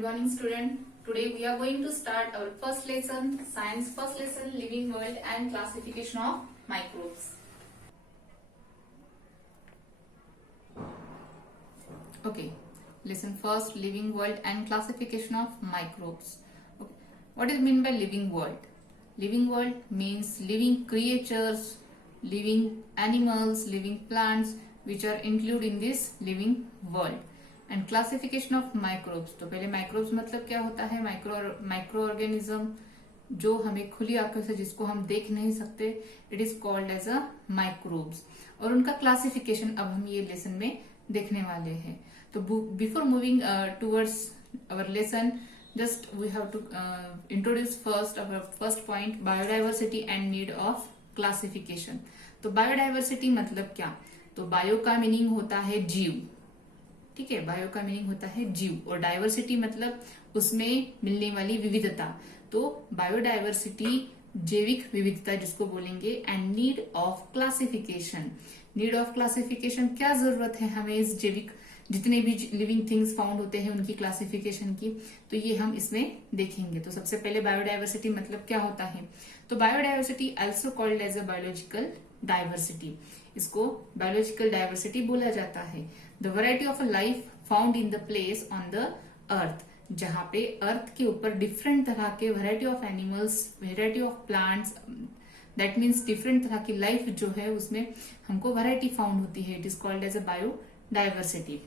Good morning, student. Today we are going to start our first lesson, science first lesson, living world and classification of microbes. Okay, listen first, living world and classification of microbes. Okay. What is meant by living world? Living world means living creatures, living animals, living plants which are included in this living world. And classification of microbes. तो पहले microbes मतलब क्या होता है? Micro organism जो हमें खुली आंखों से जिसको हम देख नहीं सकते, it is called as a microbes. और उनका क्लासिफिकेशन अब हम ये लेसन में देखने वाले हैं. तो before moving towards our lesson, just we have to introduce first our first point, biodiversity and need of classification. तो बायोडाइवर्सिटी मतलब क्या? तो बायो का मीनिंग होता है जीव, ठीक है. बायो का मीनिंग होता है जीव, और डाइवर्सिटी मतलब उसमें मिलने वाली विविधता. तो बायोडाइवर्सिटी जैविक विविधता जिसको बोलेंगे. And need of classification. Need of classification, क्या जरूरत है हमें इस जैविक जितने भी लिविंग थिंग्स फाउंड होते हैं उनकी क्लासिफिकेशन की, तो ये हम इसमें देखेंगे. तो सबसे पहले बायोडाइवर्सिटी मतलब क्या होता है? तो biodiversity also called as a biological diversity. इसको बायोलॉजिकल डाइवर्सिटी बोला जाता है. The variety of a life found in the place on the earth, जहां पे अर्थ के ऊपर डिफरेंट तरह के variety of animals, variety of plants, that means different तरह की लाइफ जो है उसमें हमको वैरायटी फाउंड होती है. It is called as a biodiversity.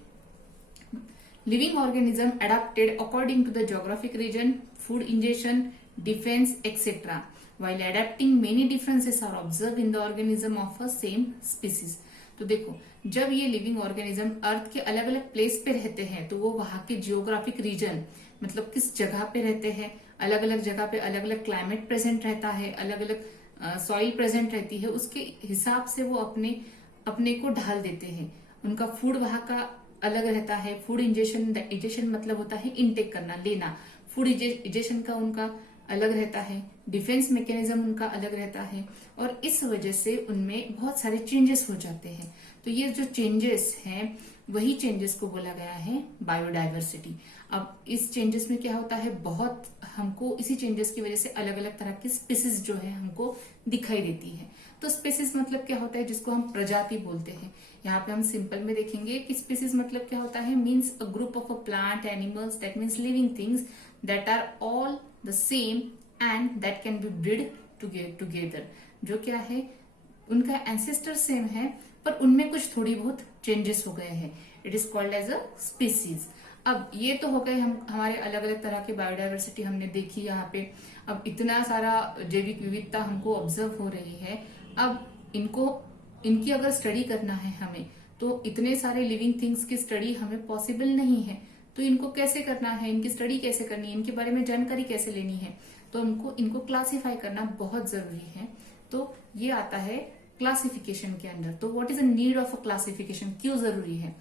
Living organism adapted according to the geographic region, food ingestion, defence etcetera. While adapting, many differences are observed in the organism of a same species. तो देखो, जब ये living organism अर्थ के अलग अलग place पे रहते हैं तो वो वहां के जियोग्राफिक रीजन मतलब किस जगह पे रहते हैं, अलग अलग जगह पे अलग अलग क्लाइमेट प्रेजेंट रहता है, अलग अलग सॉइल प्रेजेंट रहती है, उसके हिसाब से वो अपने को ढाल देते हैं. उनका फूड वहां का अलग रहता है. फूड इंजेशन मतलब होता है इनटेक करना, लेना. फूड इंजेशन का उनका अलग रहता है. डिफेंस मैकेनिज्म उनका अलग रहता है, और इस वजह से उनमें बहुत सारे चेंजेस हो जाते हैं. तो ये जो चेंजेस हैं वही चेंजेस को बोला गया है बायोडाइवर्सिटी. अब इस चेंजेस में क्या होता है, बहुत हमको इसी चेंजेस की वजह से अलग अलग तरह की स्पीसीज जो है हमको दिखाई देती है. तो स्पीसीज मतलब क्या होता है, जिसको हम प्रजाति बोलते हैं. यहाँ पे हम सिंपल में देखेंगे कि स्पीसीज मतलब क्या होता है. Means a group of a plant, animals, that means living things that are all the same and that can be breed together. जो क्या है, उनका एंसेस्टर सेम है पर उनमें कुछ थोड़ी बहुत चेंजेस हो गए हैं. It is called as a species. अब ये तो हो गए हमारे अलग अलग तरह की बायोडाइवर्सिटी हमने देखी यहाँ पे. अब इतना सारा जैविक विविधता हमको ऑब्जर्व हो रही है. अब इनकी अगर स्टडी करना है हमें, तो इतने सारे लिविंग थिंग्स की स्टडी हमें पॉसिबल नहीं है. तो इनको कैसे करना है, इनकी स्टडी कैसे करनी है, इनके बारे में जानकारी कैसे लेनी है, तो हमको इनको क्लासिफाई करना बहुत जरूरी है. तो ये आता है क्लासिफिकेशन के अंदर. तो what is the need of a classification, क्यों जरूरी है?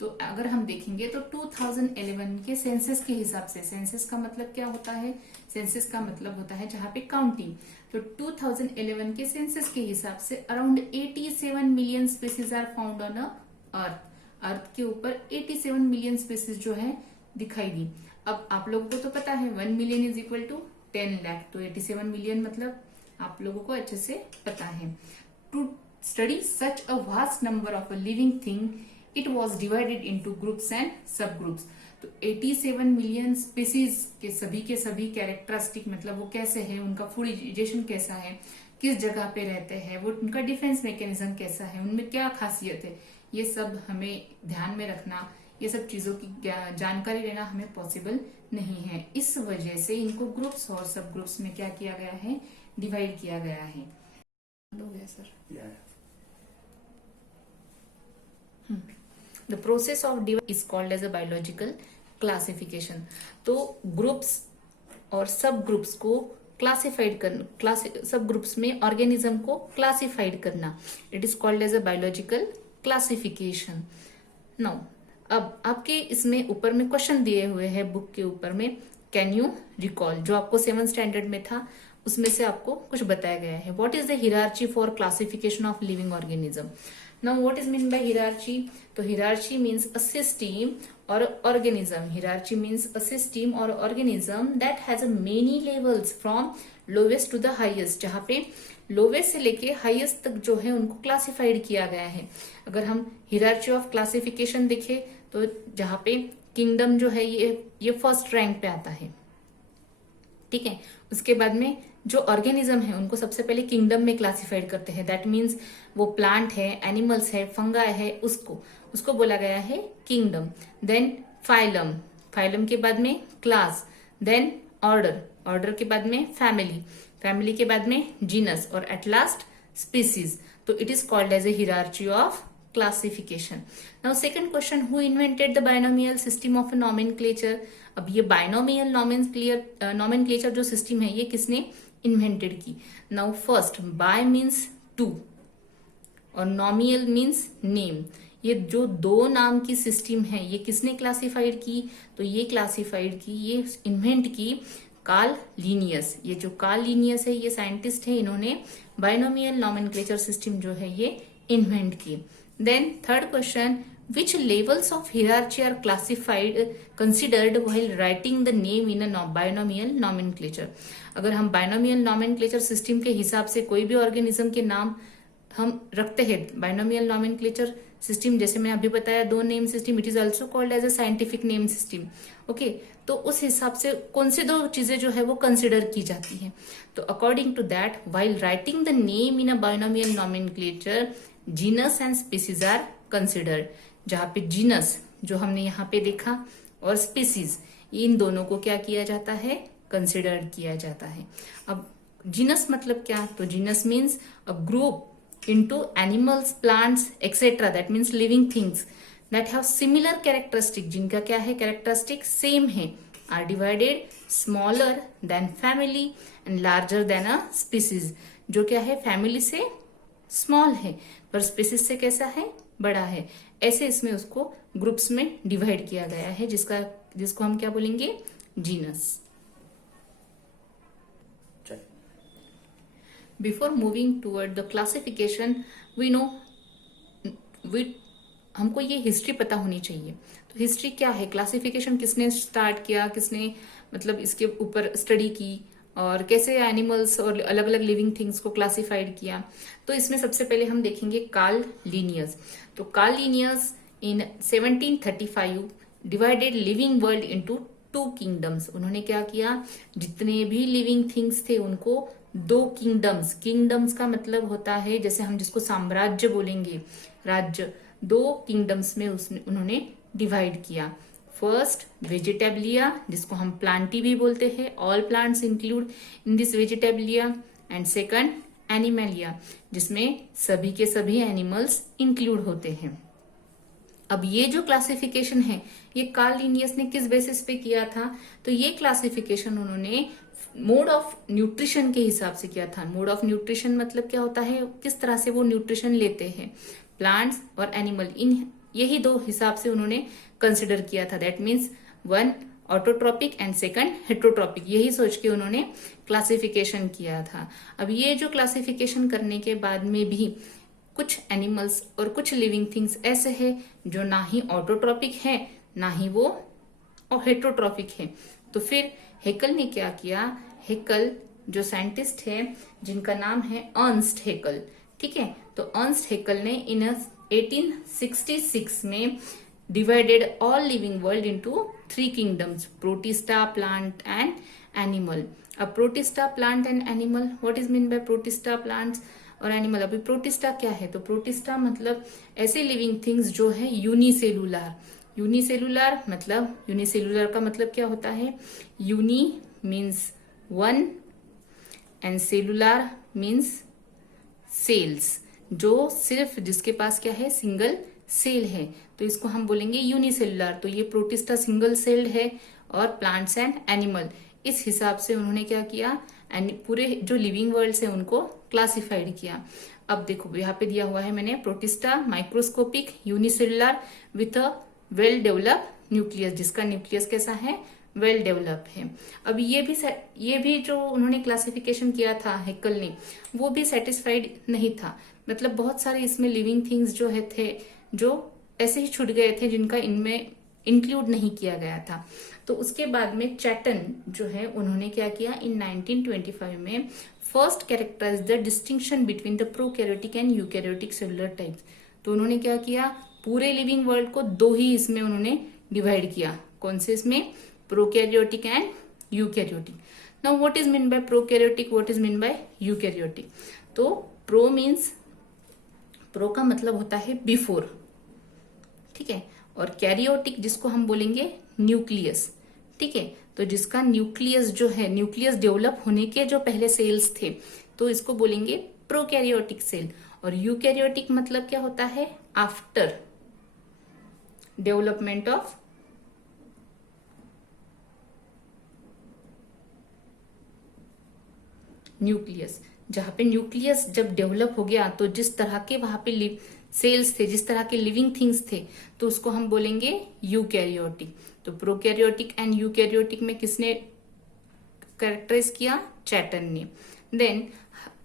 तो अगर हम देखेंगे तो 2011 के सेंसस के हिसाब से, सेंसस का मतलब क्या होता है? सेंसस का मतलब होता है जहां पे काउंटिंग. तो 2011 के सेंसस के हिसाब से around 87 million species are found on earth. Earth के ऊपर 87 मिलियन स्पीसीज जो है दिखाई दी. अब आप लोगों को तो पता है 1 million is equal to 10 lakh. तो 87 मिलियन मतलब आप लोगों को अच्छे से पता है. To study such a vast number of a living thing, it was divided into groups and sub groups. तो 87 मिलियन स्पीसीज के सभी कैरेक्टरिस्टिक मतलब वो कैसे है, उनका फूड इंजेशन कैसा है, किस जगह पे रहते हैं, वो उनका डिफेंस मैकेनिज्म कैसा है, उनमें क्या खासियत है, ये सब हमें ध्यान में रखना. ये सब चीजों की जानकारी लेना हमें पॉसिबल नहीं है. इस वजह से इनको ग्रुप्स और सब ग्रुप्स में क्या किया गया है, डिवाइड किया गया है. हो गया sir. The process of divide is called as a biological classification. तो ग्रुप्स और सब ग्रुप्स को क्लासिफाइड करना, सब ग्रुप्स में ऑर्गेनिज्म को क्लासिफाइड करना, it is called as a biological classification. Now अब आपके इसमें ऊपर में क्वेश्चन दिए हुए हैं बुक के ऊपर में. कैन यू रिकॉल, जो आपको 7th स्टैंडर्ड में था उसमें से आपको कुछ बताया गया है. What is the hierarchy for classification of living organism. Now what is mean by hierarchy? तो hierarchy means a system or organism. Hierarchy means a system or organism that has a many levels from lowest to the highest, जहाँ पे lowest से लेके highest तक जो है उनको classified किया गया है. अगर हम हियरार्ची ऑफ क्लासिफिकेशन देखें तो जहाँ पे किंगडम जो है ये फर्स्ट रैंक पे आता है. ठीक है. उसके बाद में जो ऑर्गेनिज्म है उनको सबसे पहले किंगडम में क्लासिफाइड करते हैं. दैट मीन्स वो प्लांट है, एनिमल्स है, फंगाई है, उसको बोला गया है किंगडम. देन फाइलम, फाइलम के बाद में क्लास, देन ऑर्डर, ऑर्डर के बाद में फैमिली, फैमिली के बाद में जीनस और एट लास्ट स्पीसीज. तो it is called as a hierarchy of classification. Now second question, who invented the binomial system of nomenclature. अब ये बायनोमियल नॉमेनक्लेचर जो सिस्टम है ये किसने इन्वेंटेड की. Now first, bi means two और नॉमियल मीन्स नेम. ये जो दो नाम की सिस्टम है ये किसने क्लासिफाइड की, तो ये क्लासिफाइड की, ये इन्वेंट की कार्ल लीनियस. ये जो कार्ल लीनियस है ये साइंटिस्ट है, इन्होंने बायनोमियल नॉमेनक्लेचर सिस्टम जो है ये इन्वेंट की. Then third question, which levels of hierarchy are considered while writing the name in a binomial nomenclature. अगर हम बायनोमियल नॉमेनक्लेचर सिस्टम के हिसाब से कोई भी ऑर्गेनिज्म के नाम हम रखते हैं, बायनोमियल नॉमेनक्लेचर सिस्टम जैसे मैं अभी बताया दो name system, it is also called as a scientific name system. Okay, तो उस हिसाब से कौन सी दो चीजें जो है वो कंसिडर की जाती है. तो according to that, while writing the name in a binomial nomenclature, genus and species are considered. जहां पे जीनस जो हमने यहाँ पे देखा और स्पीसीज, इन दोनों को क्या किया जाता है, कंसिडर किया जाता है. अब जीनस मतलब क्या, तो genus means a group into animals, plants, etc. That means living things that have similar characteristic, जिनका क्या है characteristic same है, are divided smaller than family and larger than a species. जो क्या है family से small है पर species से कैसा है, बड़ा है. ऐसे इसमें उसको ग्रुप्स में डिवाइड किया गया है जिसको हम क्या बोलेंगे, genus. Before moving toward the classification, we know हमको ये हिस्ट्री पता होनी चाहिए. तो हिस्ट्री क्या है, क्लासिफिकेशन किसने स्टार्ट किया, किसने मतलब इसके ऊपर स्टडी की और कैसे एनिमल्स और अलग अलग लिविंग थिंग्स को क्लासिफाइड किया. तो इसमें सबसे पहले हम देखेंगे कार्ल लीनियस. तो कार्ल लीनियस इन 1735 divided living world into two kingdoms. उन्होंने क्या किया, जितने भी लिविंग थिंग्स थे उनको दो किंगडम्स का मतलब होता है जैसे हम जिसको साम्राज्य बोलेंगे, राज्य, दो किंगडम्स में उन्होंने डिवाइड किया. फर्स्ट वेजिटेबलिया, जिसको हम प्लांटी भी बोलते हैं, all plants include in this vegetabilia. And second animalia, जिसमें सभी के सभी एनिमल्स इंक्लूड होते हैं. अब ये जो क्लासिफिकेशन है ये कार्ल लीनियस ने किस बेसिस पे किया था, तो ये क्लासिफिकेशन उन्होंने मोड ऑफ न्यूट्रिशन के हिसाब से किया था. मोड ऑफ न्यूट्रिशन मतलब क्या होता है, किस तरह से वो न्यूट्रिशन लेते हैं, प्लांट्स और एनिमल, इन यही दो हिसाब से उन्होंने कंसिडर किया था. That means one autotrophic and second heterotrophic, यही सोच के उन्होंने क्लासिफिकेशन किया था. अब ये जो क्लासिफिकेशन करने के बाद में भी कुछ एनिमल्स और कुछ लिविंग थिंग्स ऐसे हैं जो ना ही ऑटोट्रॉपिक है ना ही वो हेट्रोट्रॉपिक है. तो फिर हेकल ने क्या किया, हेकल जो साइंटिस्ट है जिनका नाम है अर्नस्ट हेकल, ठीक है, तो अर्नस्ट हेकल ने इन 1866 में divided all living world into three kingdoms, protista, plant and animal. अब protista, plant and animal, what is mean by protista, plants और एनिमल. अभी प्रोटिस्टा क्या है, तो प्रोटिस्टा मतलब ऐसे लिविंग थिंग्स जो है यूनिसेलुलर. यूनिसेलुलर मतलब, यूनिसेलुलर का मतलब क्या होता है, uni means one and cellular means cells, जो सिर्फ जिसके पास क्या है, सिंगल सेल है, तो इसको हम बोलेंगे यूनिसेलुलर. तो ये प्रोटिस्टा सिंगल सेल्ड है और प्लांट्स एंड एनिमल, इस हिसाब से उन्होंने क्या किया, पूरे जो लिविंग वर्ल्ड है उनको क्लासिफाइड किया. अब देखो यहाँ पे दिया हुआ है मैंने, protista microscopic unicellular with a well develop nucleus, जिसका न्यूक्लियस कैसा है, वेल डेवलप है. अब ये भी जो उन्होंने क्लासिफिकेशन किया था हेकल ने, वो भी सेटिस्फाइड नहीं था. मतलब बहुत सारे इसमें लिविंग थिंग्स जो है थे जो ऐसे ही छूट गए थे, जिनका इनमें इंक्लूड नहीं किया गया था। तो उसके बाद में चैटन जो है उन्होंने क्या किया, इन 1925 में first characterize the distinction between the prokaryotic and eukaryotic cellular types. तो उन्होंने क्या किया, पूरे लिविंग वर्ल्ड को दो ही इसमें उन्होंने डिवाइड किया। कौन से इसमें, prokaryotic and eukaryotic. Now what is mean bye prokaryotic, what is mean bye eukaryotic. तो प्रो मीन्स, प्रो का मतलब होता है बिफोर, ठीक है, और कैरियोटिक जिसको हम बोलेंगे न्यूक्लियस, ठीक है। तो जिसका न्यूक्लियस जो है, न्यूक्लियस डेवलप होने के जो पहले सेल्स थे, तो इसको बोलेंगे प्रोकैरियोटिक सेल। और यूकैरियोटिक मतलब क्या होता है, आफ्टर डेवलपमेंट ऑफ न्यूक्लियस। जहां पे न्यूक्लियस जब डेवलप हो गया तो जिस तरह के वहां पे सेल्स थे, जिस तरह के लिविंग थिंग्स थे, तो उसको हम बोलेंगे यूकैरियोटिक। तो प्रोकैरियोटिक एंड यूकैरियोटिक में किसने कैरेक्टराइज किया, चैटन ने। देन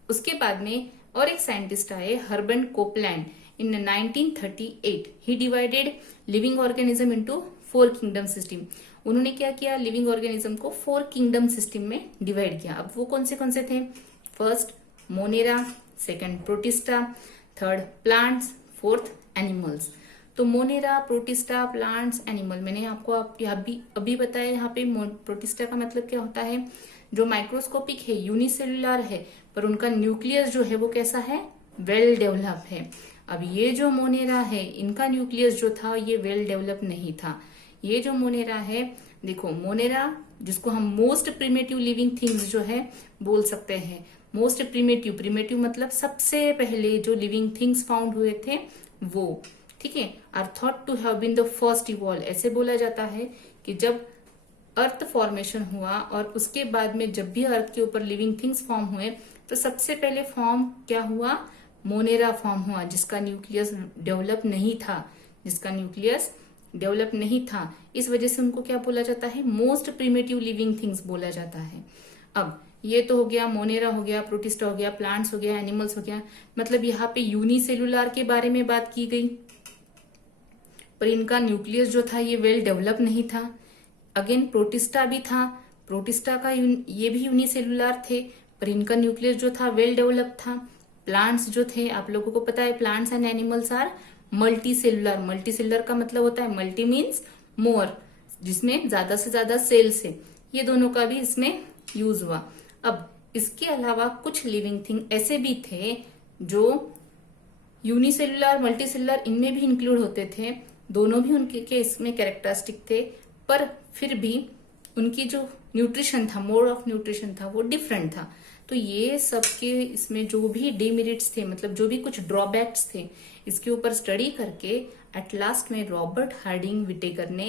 उसके बाद में और एक साइंटिस्ट आए, हर्बर्ट कोपलैंड, इन 1938 ही divided living organism into 4 kingdom system. उन्होंने क्या किया, लिविंग ऑर्गेनिज्म को 4 किंगडम सिस्टम में डिवाइड किया। अब वो कौन से थे, first Monera, second protista, third plants, fourth animals. तो मोनेरा, प्रोटिस्टा, प्लांट्स, एनिमल, मैंने आपको अभी बताया। यहाँ पे प्रोटिस्टा का मतलब क्या होता है, जो माइक्रोस्कोपिक है, यूनिसेलुलर है, पर उनका न्यूक्लियस जो है वो कैसा है, वेल डेवलप है। अब ये जो मोनेरा है, इनका न्यूक्लियस जो था ये वेल डेवलप नहीं था। ये जो मोनेरा है, देखो मोनेरा जिसको हम मोस्ट प्रिमेटिव लिविंग थिंग्स जो है बोल सकते हैं, मोस्ट प्रिमेटिव, प्रिमेटिव मतलब सबसे पहले जो लिविंग थिंग्स फाउंड हुए थे वो, ठीक है, are thought to have been the first evolve. ऐसे बोला जाता है कि जब अर्थ फॉर्मेशन हुआ और उसके बाद में जब भी अर्थ के ऊपर लिविंग थिंग्स फॉर्म हुए, तो सबसे पहले फॉर्म क्या हुआ, मोनेरा फॉर्म हुआ, जिसका न्यूक्लियस डेवलप नहीं था, जिसका न्यूक्लियस डेवलप नहीं था। इस वजह से उनको क्या बोला जाता है, मोस्ट प्रिमेटिव लिविंग थिंग्स बोला जाता है। अब ये तो हो गया, मोनेरा हो गया, प्रोटिस्टा हो गया, प्लांट्स हो गया, एनिमल्स हो गया, मतलब यहाँ पे यूनिसेलुलर के बारे में बात की गई, पर इनका न्यूक्लियस जो था ये वेल डेवलप नहीं था। अगेन प्रोटिस्टा भी था, प्रोटिस्टा का ये भी यूनिसेलुलर थे, पर इनका न्यूक्लियस जो था वेल डेवलप था। प्लांट्स जो थे, आप लोगों को पता है plants and animals are multicellular. Multicellular का मतलब होता है, मल्टी मीन्स मोर, जिसमें ज्यादा से ज्यादा सेल्स है। ये दोनों का भी इसमें यूज हुआ। अब इसके अलावा कुछ लिविंग थिंग ऐसे भी थे जो यूनिसेलुलर, मल्टी सेलुलर, इनमें भी इंक्लूड होते थे, दोनों भी उनके के इसमें कैरेक्टरिस्टिक थे, पर फिर भी उनकी जो न्यूट्रिशन था, मोड ऑफ न्यूट्रिशन था, वो डिफरेंट था। तो ये सबके इसमें जो भी डिमेरिट्स थे, मतलब जो भी कुछ ड्रॉबैक्स थे, इसके ऊपर स्टडी करके एट लास्ट में रॉबर्ट हार्डिंग विटेकर ने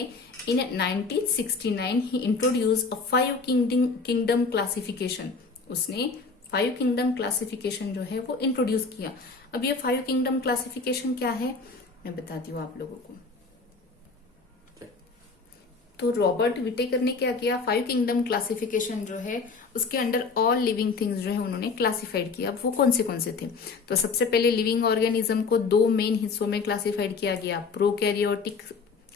इन 1969 ही इंट्रोड्यूस अ 5 किंगडम क्लासिफिकेशन। उसने 5 किंगडम क्लासिफिकेशन जो है वो इंट्रोड्यूस किया। अब ये 5 किंगडम क्लासिफिकेशन क्या है मैं बताती हूँ आप लोगों को। तो रॉबर्ट विटेकर ने क्या किया, 5 किंगडम क्लासिफिकेशन जो है उसके अंडर ऑल लिविंग थिंग्स जो है उन्होंने क्लासिफाइड किया। अब वो कौन से थे, तो सबसे पहले लिविंग ऑर्गेनिज्म को 2 मेन हिस्सों में क्लासिफाइड किया गया, prokaryotic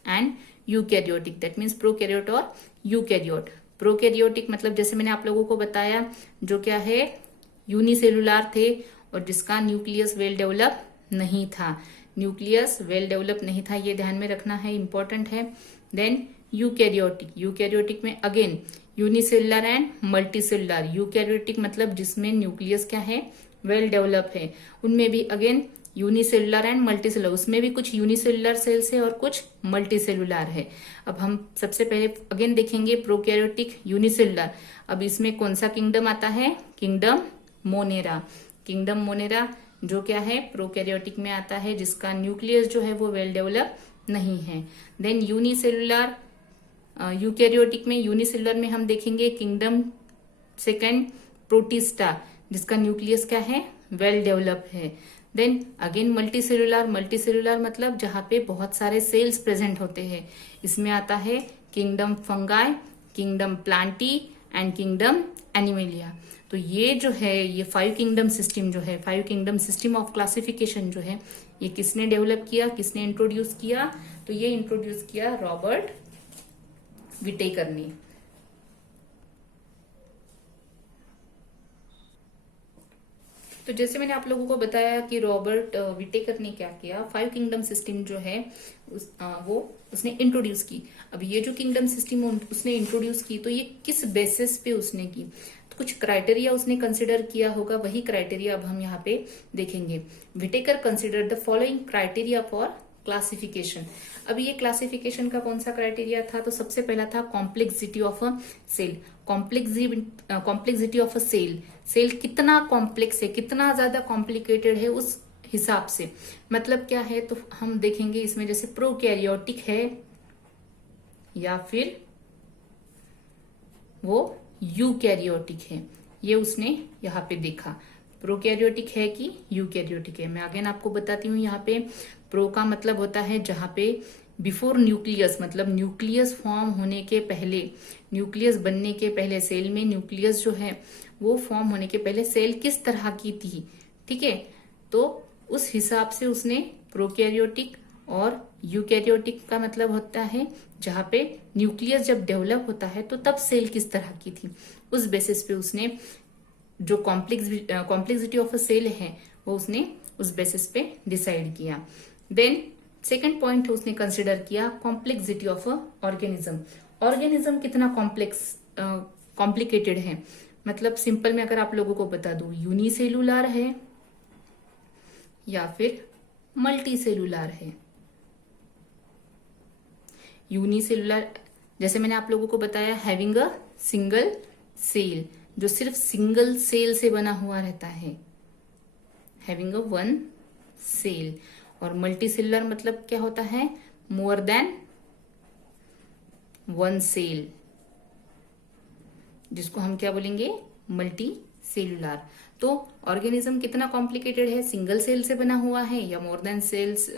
and eukaryotic. That means prokaryote और यूकैरियोट। प्रोकैरियोटिक मतलब जैसे मैंने आप लोगों को बताया, जो क्या है, यूनिसेलुलर थे और जिसका न्यूक्लियस वेल डेवलप नहीं था। न्यूक्लियस वेल डेवलप नहीं था, ये ध्यान में रखना है, इंपॉर्टेंट है। देन यूकैरियोटिक, यूकैरियोटिक में again unicellular and multicellular. Eukaryotic मतलब जिसमें न्यूक्लियस क्या है, वेल डेवलप है। उनमें भी अगेन यूनिसेलुलर एंड मल्टीसेलुलर, उसमें भी कुछ यूनिसेलुलर सेल्स है और कुछ मल्टीसेलुलर है। अब हम सबसे पहले अगेन देखेंगे प्रोकैरियोटिक, यूनिसेलुलर। अब इसमें कौन सा किंगडम आता है, किंगडम मोनेरा। किंगडम मोनेरा जो क्या है, प्रोकैरियोटिक में आता है, जिसका न्यूक्लियस जो है वो वेल डेवलप नहीं है। देन यूनिसेलुलर, यूकैरियोटिक में, यूनिसेलुलर में हम देखेंगे किंगडम सेकंड प्रोटिस्टा, जिसका न्यूक्लियस क्या है, वेल डेवलप है। देन अगेन मल्टीसेलुलर, मल्टीसेलुलर मतलब जहां पे बहुत सारे सेल्स प्रेजेंट होते हैं, इसमें आता है kingdom fungi, kingdom Plantae and kingdom animalia. तो ये जो है, ये 5 किंगडम सिस्टम जो है, 5 किंगडम सिस्टम ऑफ क्लासिफिकेशन जो है, ये किसने डेवलप किया, किसने इंट्रोड्यूस किया? तो ये इंट्रोड्यूस किया रॉबर्ट विटेकर ने। तो जैसे मैंने आप लोगों को बताया कि रॉबर्ट विटेकर ने क्या किया, 5 किंगडम सिस्टम जो है वो उसने इंट्रोड्यूस की। अब ये जो किंगडम सिस्टम उसने इंट्रोड्यूस की, तो ये किस बेसिस पे उसने की? तो कुछ क्राइटेरिया उसने कंसिडर किया होगा, वही क्राइटेरिया अब हम यहाँ पे देखेंगे। Whittaker consider the following criteria for classification. अब ये क्लासिफिकेशन का कौन सा क्राइटेरिया था? तो सबसे पहला था complexity of a cell. Complexity of a cell, cell कितना कॉम्प्लेक्स है, कितना ज्यादा कॉम्प्लिकेटेड है, उस हिसाब से। मतलब क्या है, तो हम देखेंगे इसमें जैसे प्रोकैरियोटिक है या फिर वो यूकैरियोटिक है, ये उसने यहाँ पे देखा। प्रोकैरियोटिक है कि यूकैरियोटिक है। मैं अगेन आपको बताती हूँ, यहाँ पे प्रो का मतलब होता है जहाँ पे बिफोर न्यूक्लियस, मतलब न्यूक्लियस फॉर्म होने के पहले, न्यूक्लियस बनने के पहले, सेल में न्यूक्लियस जो है वो फॉर्म होने के पहले सेल किस तरह की थी, ठीक है। तो उस हिसाब से उसने प्रोकैरियोटिक और यूकैरियोटिक का मतलब होता है जहाँ पे न्यूक्लियस जब डेवलप होता है तो तब सेल किस तरह की थी, उस बेसिस पे उसने जो कॉम्प्लेक्सिटी ऑफ अ सेल है वो उसने उस बेसिस पे डिसाइड किया। देन सेकंड पॉइंट उसने कंसिडर किया complexity of a organism. Organism कितना कॉम्प्लिकेटेड है, मतलब सिंपल में अगर आप लोगों को बता दूं, यूनिसेलुलर है या फिर मल्टी सेलुलर है। यूनिसेलुलर जैसे मैंने आप लोगों को बताया, हैविंग अ सिंगल सेल, जो सिर्फ सिंगल सेल से बना हुआ रहता है, हैविंग अ वन सेल। और मल्टी सेलुलर मतलब क्या होता है, मोर देन वन सेल, जिसको हम क्या बोलेंगे, मल्टी सेलुलर। तो ऑर्गेनिज्म कितना कॉम्प्लिकेटेड है, सिंगल सेल से बना हुआ है या मोर देन सेल्स,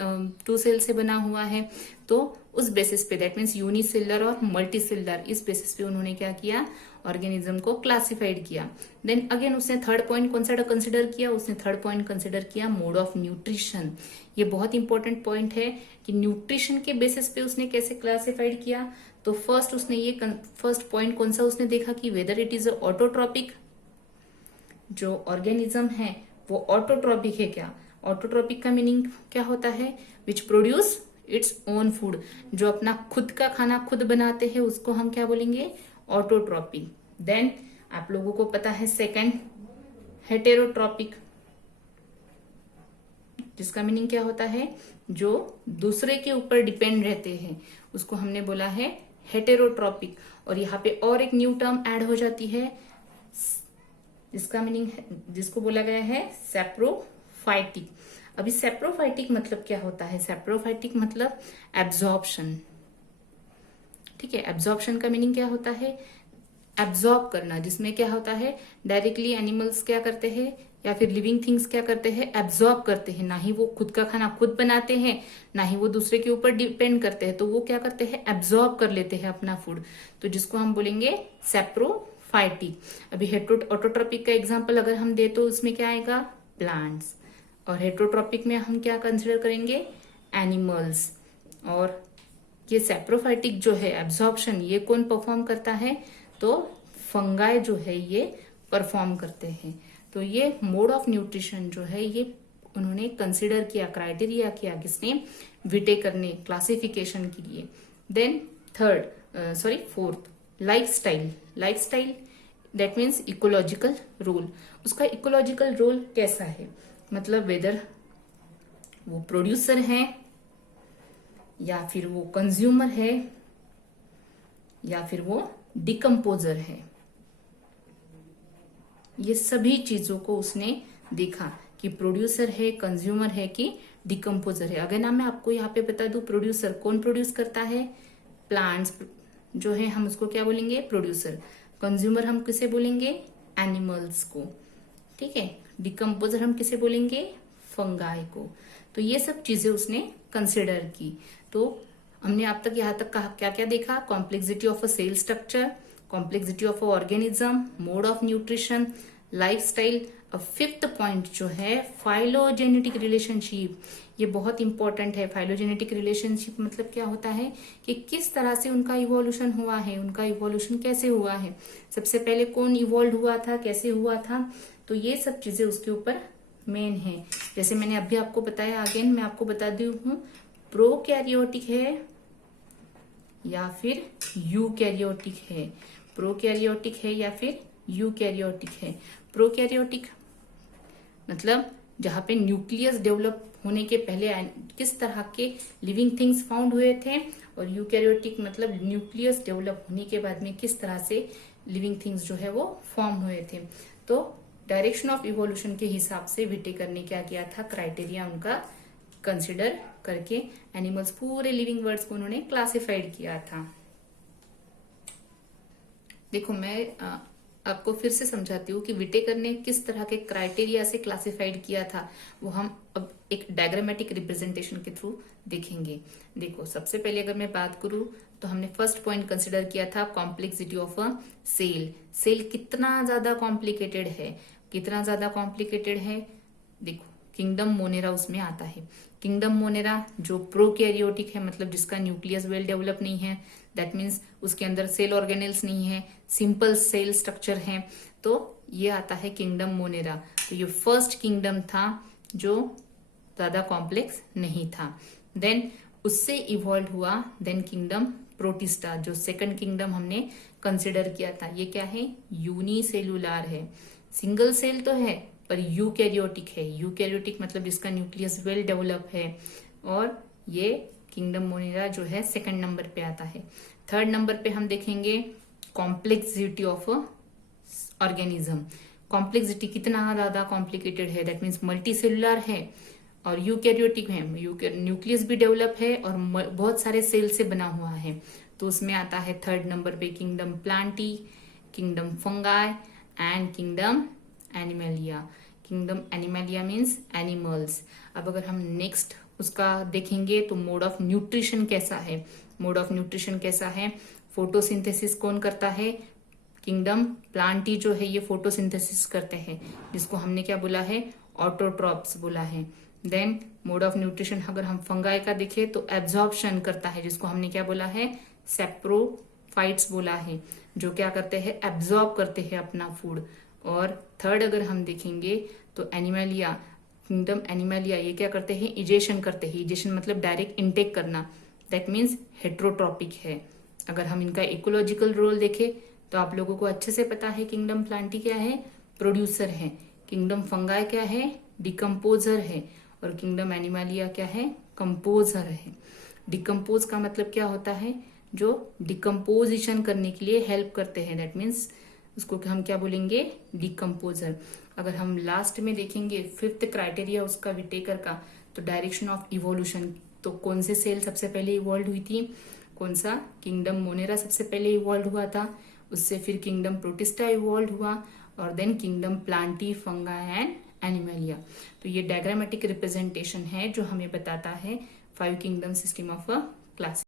2 सेल से बना हुआ है। तो उस बेसिस पे, दैट मीन्स यूनिसेलुलर और मल्टी सेलुलर, इस बेसिस पे उन्होंने क्या किया, ऑर्गेनिज्म को क्लासिफाइड किया। देन अगेन उसने थर्ड पॉइंट कौन सा कंसिडर किया, उसने थर्ड पॉइंट कंसिडर किया मोड ऑफ न्यूट्रिशन। ये बहुत इंपॉर्टेंट पॉइंट है कि न्यूट्रिशन के बेसिस पे उसने कैसे क्लासिफाइड किया। तो फर्स्ट उसने ये फर्स्ट पॉइंट कौन सा उसने देखा कि वेदर इट इज ऑटोट्रॉपिक, जो ऑर्गेनिज्म है वो ऑटोट्रॉपिक है क्या। ऑटोट्रॉपिक का मीनिंग क्या होता है, which produce its own food, जो अपना खुद का खाना खुद बनाते हैं उसको हम क्या बोलेंगे, ऑटोट्रॉपिक। देन आप लोगों को पता है सेकंड, हेटेरोट्रॉपिक, जिसका मीनिंग क्या होता है, जो दूसरे के ऊपर डिपेंड रहते हैं, उसको हमने बोला है हेटेरोट्रॉपिक। और यहाँ पे और एक न्यू टर्म ऐड हो जाती है, जिसका मीनिंग, जिसको बोला गया है सैप्रोफाइटिक। अभी सैप्रोफाइटिक मतलब क्या होता है, सैप्रोफाइटिक मतलब एब्जॉर्प्शन, ठीक है। एब्जॉर्प्शन का मीनिंग क्या होता है, एब्जॉर्ब करना, जिसमें क्या होता है, डायरेक्टली एनिमल्स क्या करते हैं या फिर लिविंग थिंग्स क्या करते हैं, एब्जॉर्ब करते हैं। ना ही वो खुद का खाना खुद बनाते हैं, ना ही वो दूसरे के ऊपर डिपेंड करते हैं, तो वो क्या करते हैं, एब्जॉर्ब कर लेते हैं अपना फूड, तो जिसको हम बोलेंगे सैप्रोफाइटिक। अभी ऑटोट्रॉपिक का एग्जाम्पल अगर हम दे तो उसमें क्या आएगा, प्लांट्स। और हेटरोट्रॉपिक में हम क्या कंसिडर करेंगे, एनिमल्स। और ये सैप्रोफाइटिक जो है एब्जॉर्प्शन, ये कौन परफॉर्म करता है, तो फंगाई जो है ये परफॉर्म करते हैं। तो ये मोड ऑफ न्यूट्रिशन जो है ये उन्होंने कंसिडर किया, क्राइटेरिया किया, किसने, विटेकर ने, क्लासिफिकेशन के लिए। Then fourth, lifestyle. Lifestyle that means ecological role. उसका इकोलॉजिकल रोल कैसा है, मतलब वेदर वो प्रोड्यूसर है या फिर वो कंज्यूमर है या फिर वो डिकम्पोजर है, ये सभी चीजों को उसने देखा कि प्रोड्यूसर है, कंज्यूमर है कि डिकम्पोजर है। अगर ना मैं आपको यहाँ पे बता दूं, प्रोड्यूसर कौन प्रोड्यूस करता है, प्लांट्स जो है हम उसको क्या बोलेंगे, प्रोड्यूसर। कंज्यूमर हम किसे बोलेंगे, एनिमल्स को, ठीक है। डिकम्पोजर हम किसे बोलेंगे, फंगाई को। तो ये सब चीजें उसने कंसिडर की। तो हमने अब तक यहाँ तक क्या क्या देखा, complexity of a cell structure, complexity of a organism, mode of nutrition, lifestyle. अब फिफ्थ पॉइंट जो है फाइलोजेनेटिक रिलेशनशिप, ये बहुत इंपॉर्टेंट है। फाइलोजेनेटिक रिलेशनशिप मतलब क्या होता है कि किस तरह से उनका इवोल्यूशन हुआ है, उनका इवोल्यूशन कैसे हुआ है, सबसे पहले कौन इवॉल्व हुआ था, कैसे हुआ था, तो ये सब चीजें उसके ऊपर मेन है। जैसे मैंने अभी आपको बताया, अगेन मैं आपको बता दी हूँ, प्रोकैरियोटिक है या फिर यूकैरियोटिक है, प्रोकैरियोटिक है या फिर यूकैरियोटिक है। प्रोकैरियोटिक मतलब जहां पे न्यूक्लियस डेवलप होने के पहले किस तरह के लिविंग थिंग्स फाउंड हुए थे, और यूकैरियोटिक मतलब न्यूक्लियस डेवलप होने के बाद में किस तरह से लिविंग थिंग्स जो है वो फॉर्म हुए थे। तो डायरेक्शन ऑफ इवोल्यूशन के हिसाब से विटेकर ने क्या किया था, क्राइटेरिया उनका कंसिडर करके एनिमल्स, पूरे लिविंग वर्ड्स को उन्होंने क्लासिफाइड किया था। देखो मैं आपको फिर से समझाती हूँ कि विटेकर ने किस तरह के क्राइटेरिया से क्लासिफाइड किया था, वो हम अब एक डायग्रामेटिक रिप्रेजेंटेशन के थ्रू देखेंगे। देखो सबसे पहले अगर मैं बात करूँ तो हमने फर्स्ट पॉइंट कंसिडर किया था complexity of a cell. Cell कितना ज्यादा कॉम्प्लिकेटेड है, कितना ज्यादा कॉम्प्लिकेटेड है। देखो किंगडम मोनेरा उसमें आता है। किंगडम मोनेरा जो प्रोकैरियोटिक है, मतलब जिसका न्यूक्लियस वेल डेवलप नहीं है, दैट मीन्स उसके अंदर सेल ऑर्गेनेल्स नहीं है, सिंपल सेल स्ट्रक्चर है, तो ये आता है किंगडम मोनेरा। तो ये फर्स्ट किंगडम था जो ज्यादा कॉम्प्लेक्स नहीं था। देन उससे इवॉल्व हुआ देन किंगडम प्रोटिस्टा, जो सेकंड किंगडम हमने कंसिडर किया था। ये क्या है, यूनिसेलुलर है, सिंगल सेल तो है पर यूकैरियोटिक है। यूकैरियोटिक मतलब जिसका न्यूक्लियस वेल डेवलप है, और ये किंगडम मोनेरा जो है सेकंड नंबर पे आता है। थर्ड नंबर पे हम देखेंगे कॉम्प्लेक्सिटी ऑफ ऑर्गेनिज्म। कॉम्प्लेक्सिटी कितना ज्यादा कॉम्प्लिकेटेड है, दैट मीन्स मल्टी सेलुलर है और यूकैरियोटिक है, न्यूक्लियस भी डेवलप है और बहुत सारे सेल से बना हुआ है। तो उसमें आता है थर्ड नंबर पे kingdom Plantae, kingdom fungi and kingdom Animalia. Kingdom Animalia means animals. अब अगर हम नेक्स्ट उसका देखेंगे तो मोड ऑफ न्यूट्रिशन कैसा है, मोड ऑफ न्यूट्रिशन कैसा है, फोटोसिंथेसिस कौन करता है, किंगडम प्लांटी जो है ये फोटोसिंथेसिस करते हैं, जिसको हमने क्या बोला है, ऑटोट्रॉप्स बोला है। देन मोड ऑफ न्यूट्रिशन अगर हम फंगाई का देखें तो एब्जॉर्प्शन करता है, जिसको हमने क्या बोला है, सेप्रोफाइट्स बोला है, जो क्या करते हैं, एब्जॉर्ब करते हैं अपना फूड। और थर्ड अगर हम देखेंगे तो एनिमलिया, किंगडम एनिमलिया, ये क्या करते हैं, इजेशन करते हैं। इजेशन मतलब डायरेक्ट इनटेक करना, दैट मीन्स हेट्रोट्रॉपिक है। अगर हम इनका इकोलॉजिकल रोल देखें तो आप लोगों को अच्छे से पता है, किंगडम प्लांटी क्या है, प्रोड्यूसर है, किंगडम फंगाई क्या है, डिकम्पोजर है, और किंगडम एनिमलिया क्या है, कंपोजर है। डिकम्पोज का मतलब क्या होता है, जो डिकम्पोजिशन करने के लिए हेल्प करते हैं, दैट मीन्स उसको हम क्या बोलेंगे, डिकम्पोजर। अगर हम लास्ट में देखेंगे फिफ्थ क्राइटेरिया उसका विटेकर का, तो डायरेक्शन ऑफ इवोल्यूशन, तो कौन से सेल सबसे पहले इवॉल्व हुई थी, कौन सा, किंगडम मोनेरा सबसे पहले इवॉल्व हुआ था, उससे फिर किंगडम प्रोटिस्टा इवॉल्व हुआ, और then kingdom Plantae Fungi and Animalia. तो ये डायग्रामेटिक रिप्रेजेंटेशन है जो हमें बताता है 5 kingdom system of a class.